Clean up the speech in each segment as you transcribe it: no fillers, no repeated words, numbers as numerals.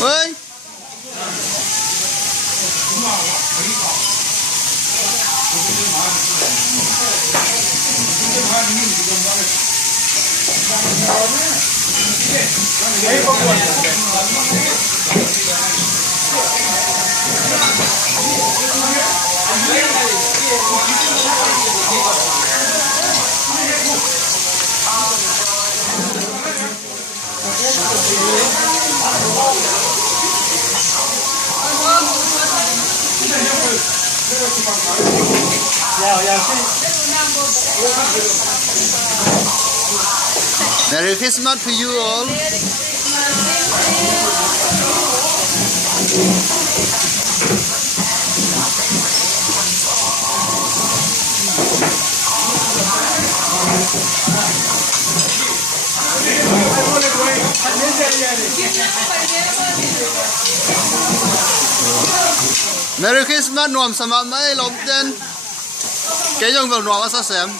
ơi Merry Christmas to you all. Merry Christmas nuam sama mai lom ten. Cái dòng vào nuam asa xem.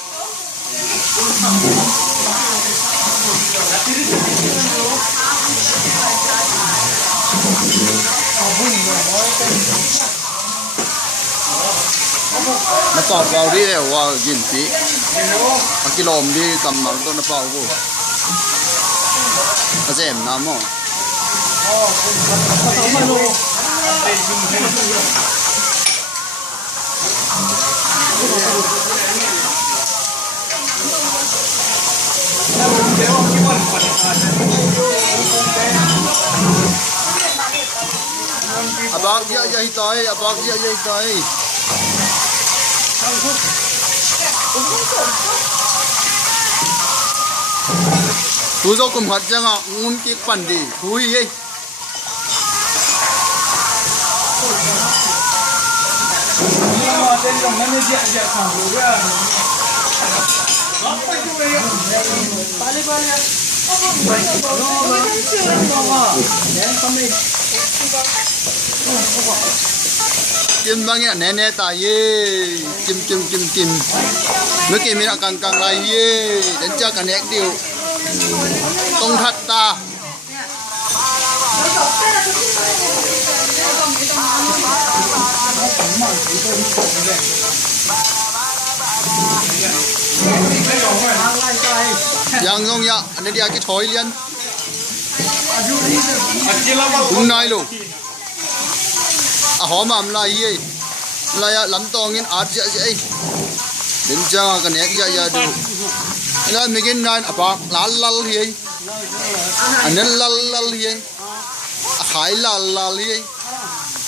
Nó tọt vào đi đều vào nhìn tí. Cái lom đi tầm nó tôi nó vào vô. Nó xem nào mà. Abang dia jadi toy, abang dia jadi toy. Tu zo kum hat jang ngum ki pan di, hui ye. Kim bang ya nene ta ye, kim. Mấy mình càng lại ye, đến cha cả nét điều, tông thật ta. Yang không ya, anh đi cái thỏi liền. Đúng này luôn. À họ mà lại ye, lại lắm to nghiên art vậy. Đến cha cái nét ya được. Là mình cái này bạc lal hi. Anh lal hi. Khai lal hi.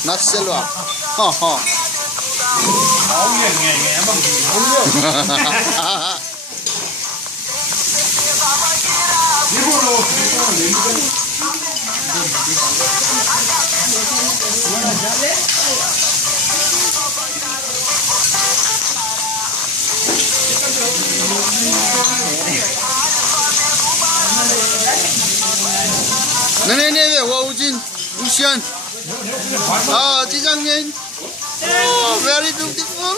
Nát xel wa. Ha. Nghe bằng gì không được. Nè, Wow Jin, Uxian. Ah, chị Giang Nhiên. Oh, very beautiful.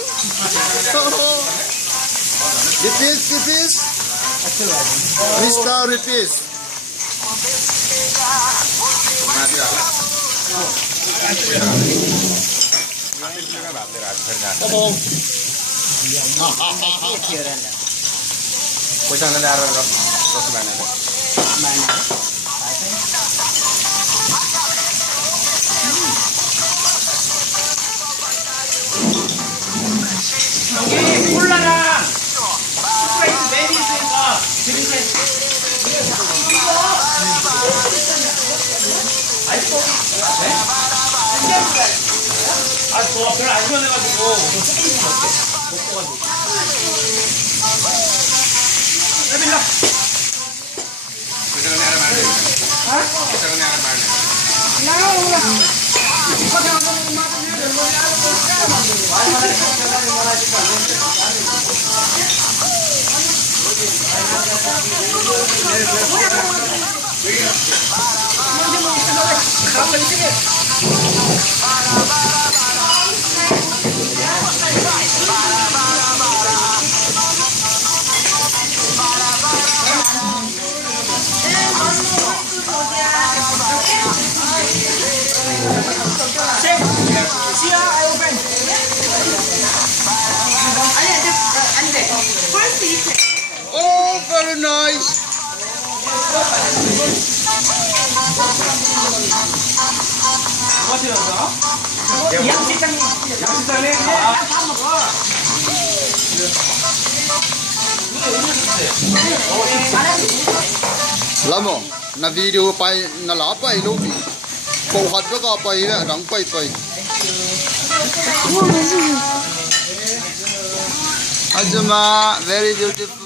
Repeat. Mr. Repeat. 콜라랑 스프라이트 메리 있으니까 지금까지 아이스코피 네? 아 저 별로 안 시원해가지고 조금씩 먹어가지고 에밀라 very nice. 양식장님. Lamo, na video pai na la pai lo bi. Ko hat ba ka pai na rang pai pai. Ajuma, very beautiful.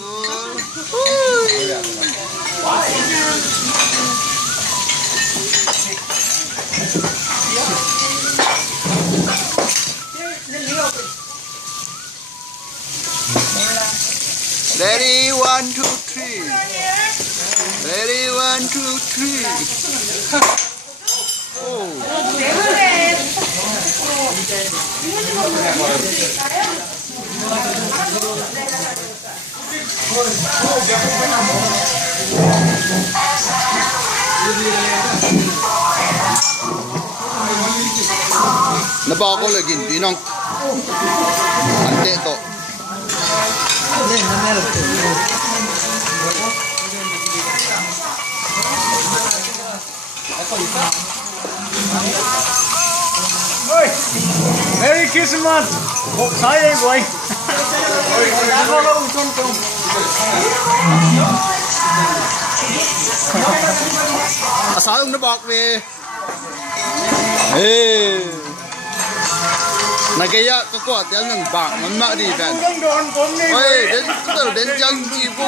Ready, 1, 2, 3. Ready, 1, 2, 3. Oh. Napa ako lagin pinang ante to. Merry Christmas. Saya boy. Asayong na bak we. Hey. Nagaya ka ko at yan ng bak mamma di ben. Oi, den jang ji bu.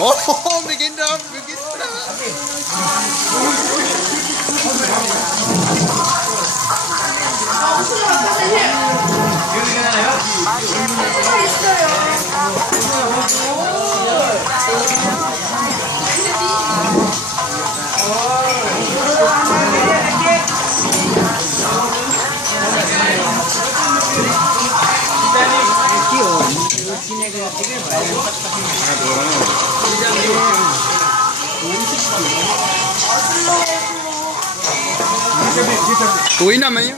Oh, begin up. Tuổi năm ấy.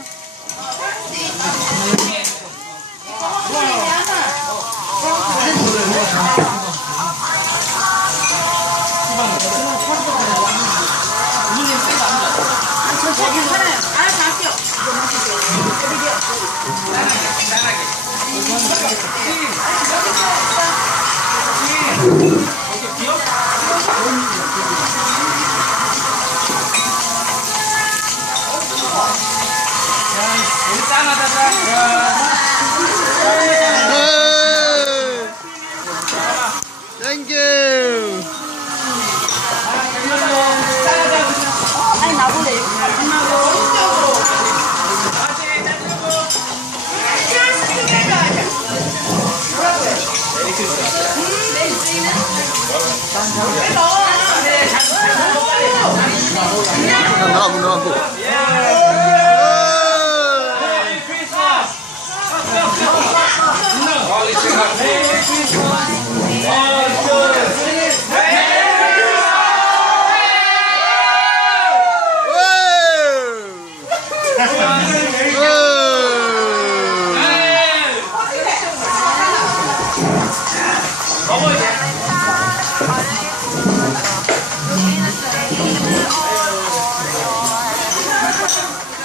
Thank you. 아니 나보래.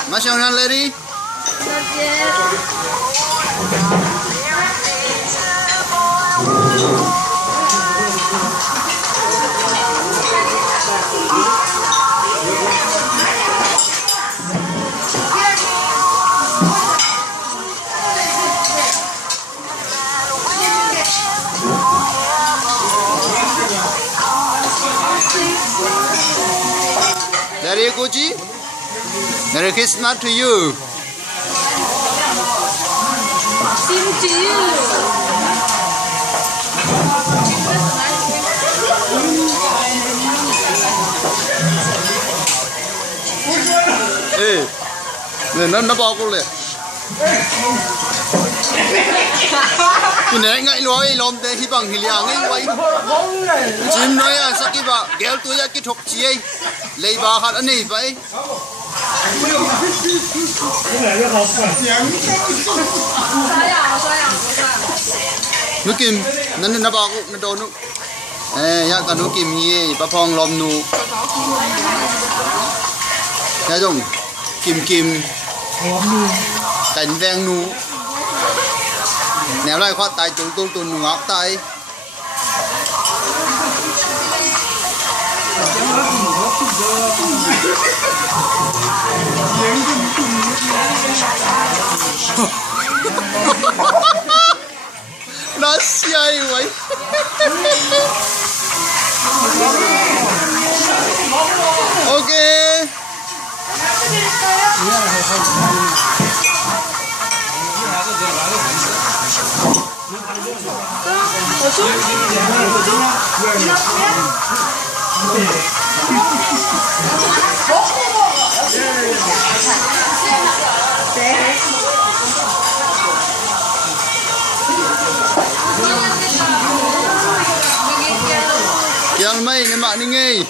Masyarakat lady. Dari Koji. Merry Christmas to you. Same to you. Hey, nó bao cô lệ. Cái này ngay lối lom để hi bằng hi liang ngay quay. Chim nói à, sao cái bà kéo tôi ra cái thục chi ấy, lấy bà hạt anh này vậy. 越来越好看。 nu kim nan na ba ko na do nu ya ka nu kim ye pa phong lom nu ya dong kim cảnh ven nu nẻo lại khoát tay tu nu ngọc tay nó say vậy. Ok. Yang mai ni mak ni ngai.